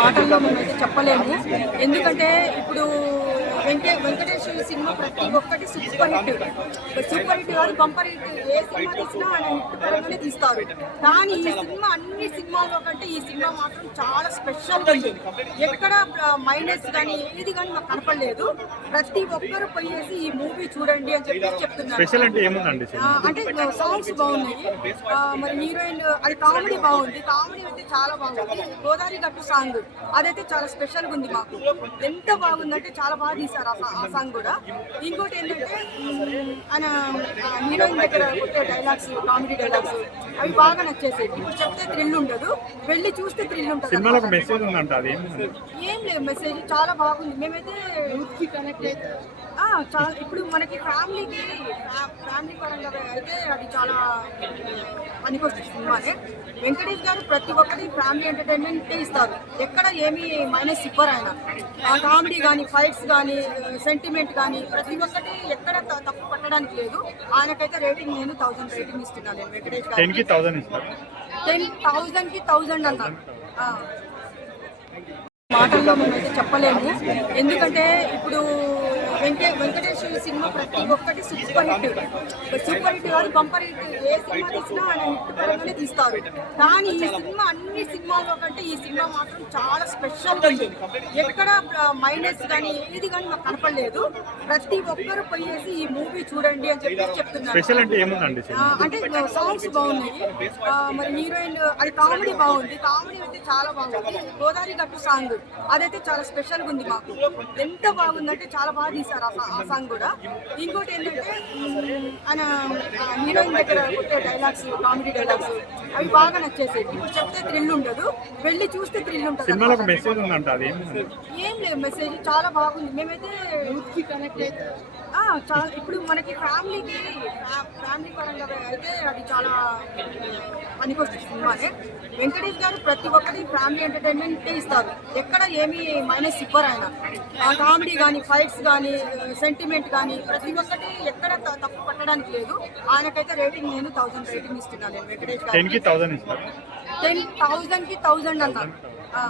మాటల్లో మేమైతే చెప్పలేము. ఎందుకంటే ఇప్పుడు వెంకటే వెంకటేశ్వర సినిమా ప్రతి ఒక్కటి సూపర్ హిట్. సూపర్ హిట్ కాదు బంపర్ హిట్. ఏ సినిమా తీసినా ఆయన హిట్ పరంగానే తీస్తారు. కానీ ఈ సినిమా అన్ని సినిమాల్లో కంటే ఈ సినిమా మాత్రం చాలా స్పెషల్ ఉంది. ఎక్కడ మైనస్ కానీ ఏది కానీ మాకు కనపడలేదు. ప్రతి ఒక్కరు పోయేసి ఈ మూవీ చూడండి అని చెప్పి చెప్తున్నారు. అంటే సాంగ్స్ బాగున్నాయి. మరి హీరోయిన్ అది కామెడీ బాగుంది. కామెడీ అయితే చాలా బాగుంది. గోదావరి గట్టు సాంగ్ అదైతే చాలా స్పెషల్గా ఉంది మాకు. ఎంత బాగుందంటే చాలా బాగా తీశారు ఆ సాంగ్ కూడా. ఇంకోటి ఏంటంటే ఆయన హీరోయిన్ దగ్గర కొట్టే డైలాగ్స్ కామెడీ డైలాగ్స్ అవి బాగా నచ్చేసాయి ఇప్పుడు చెప్తే థ్రిల్ ఉండదు. వెళ్ళి చూస్తే థ్రిల్ ఉంటుంది సినిమాలో ఒక మెసేజ్ ఉందంట ఏం లేదు. మెసేజ్ చాలా బాగుంది. మేమైతే యూత్కి కనెక్ట్ అయితే. ఆ, చాలా ఇప్పుడు మనకి ఫ్యామిలీకి ఫ్యా- ఫ్యామిలీ పరంగా అయితే అది చాలా పనికొస్తుంది సినిమానే. వెంకటేష్ గారు ప్రతి ఒక్కరి ఫ్యామిలీ ఎంటర్టైన్మెంట్ ఇస్తారు. ఎక్కడ ఏమీ మైనస్ ఇవ్వరు ఆయన. ఆ కామెడీ కానీ ఫైట్స్ కానీ సెంటిమెంట్ కానీ ప్రతి ఒక్కటి ఎక్కడ తప్పు పట్టడానికి లేదు. ఆయనకైతే రేటింగ్ నేను థౌసండ్ రేటింగ్ ఇస్తున్నాను నేను వెంకటేష్ టెన్కి థౌసండ్కి థౌజండ్ అన్న ఆ. మాటల్లో మేమైతే చెప్పలేము ఎందుకంటే ఇప్పుడు వెంకటే వెంకటేశ్వర సినిమా ప్రతి ఒక్కటి సూపర్ హిట్ సూపర్ హిట్ కాదు బంపర్ హిట్ ఏ సినిమా తీసినా ఆయన హిట్ పరంగానే తీస్తారు కానీ ఈ సినిమా అన్ని సినిమాల్లో కంటే ఈ సినిమా మాత్రం చాలా స్పెషల్ ఉంది. ఎక్కడ మైనస్ కానీ ఏది కానీ మాకు కనపడలేదు. ప్రతి ఒక్కరు పోయేసి ఈ మూవీ చూడండి అని చెప్పి చెప్తున్నారు. స్పెషల్ అంటే సాంగ్స్ బాగున్నాయి. మరి హీరోయిన్ అది కామెడీ బాగుంది. కామెడీ అయితే చాలా బాగుంది. గోదావరి గట్టు సాంగ్ అదైతే చాలా స్పెషల్గా ఉంది మాకు. ఎంత బాగుందంటే చాలా బాగా తీశారు ఆ సాంగ్ కూడా. ఇంకోటి ఏంటంటే ఆయన హీరోయిన్ దగ్గర కొట్టే డైలాగ్స్ కామెడీ డైలాగ్స్ అవి బాగా నచ్చేసాయి ఇప్పుడు చెప్తే థ్రిల్ ఉండదు. వెళ్ళి చూస్తే థ్రిల్ ఉంటుంది సినిమాలో ఒక మెసేజ్ ఏం లేదు మెసేజ్ చాలా బాగుంది. మేమైతే యూత్కి కనెక్ట్ అయితే. ఆ, చాలా ఇప్పుడు మనకి ఫ్యామిలీకి ఫ్యా- ఫ్యామిలీ పరంగా అయితే అది చాలా పనికొస్తుంది సినిమానే. వెంకటేష్ గారు ప్రతి ఒక్కరి ఫ్యామిలీ ఎంటర్టైన్మెంట్ ఇస్తారు. ఎక్కడ ఏమీ మైనస్ ఇవ్వరు ఆయన. ఆ కామెడీ కానీ ఫైట్స్ కానీ సెంటిమెంట్ కానీ ప్రతి ఒక్కటి ఎక్కడ తప్పు పట్టడానికి లేదు. ఆయనకైతే రేటింగ్ నేను థౌసండ్ రేటింగ్ ఇస్తున్నాను నేను వెంకటేష్ టెన్ థౌసండ్ ఇస్తారు. టెన్ థౌజండ్కి థౌజండ్ అన్న ఆ.